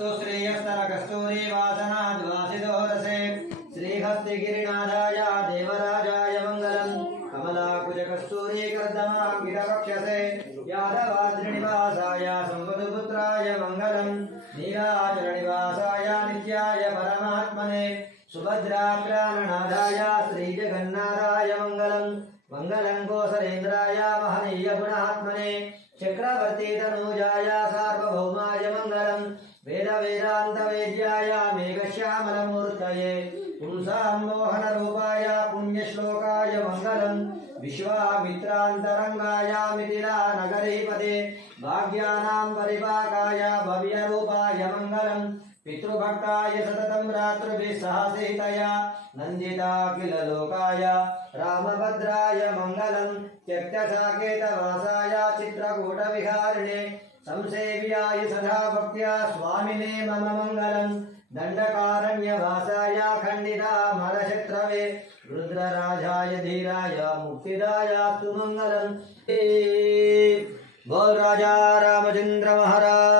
अस्तु श्रेयस्तर कस्तूरी वासनाद्वासिदोरसे श्रीहस्तिगिरिनाथाय देवराजाय मंगलम् कमलाकुज कस्तूरी कर्दमाङ्गिरवक्षसे यादवाद्रिनिवासाय सम्पदुपुत्राय मंगलम् नीलाचलनिवासाय नित्याय परमात्मने सुभद्राप्राणनाथाय श्रीजगन्नाथाय मंगलम् मंगलं कोसलेन्द्राय महनीय गुणात्मने चक्रवर्ती तनूजाय सार्वभौमाय मंगलम् वेद वेदांत वेद्याय मेघश्यामलमूर्तये पुंसां मोहन रूपाय पुण्यश्लोकाय मंगलम् विश्वामित्रान्तरंगाय मिथिला नगरीपते भाग्यानां परिपाकाय भव्यरूपाय मंगलम् पितृभक्ताय सततं रात्रिभिः सहसीतया नन्दिता किल लोकाय रामभद्राय मंगलम् त्यक्तसाकेतवासाय चित्रकूटविहारिणे संसेव्याय सदा भक्त्या स्वामिने मम मंगलम् दण्डकारण्यवासाय खण्डितामरशत्रवे रुद्रराजाय धीराय मुक्तिदायास्तु मंगलम्। बोल राजा रामचंद्र महाराज।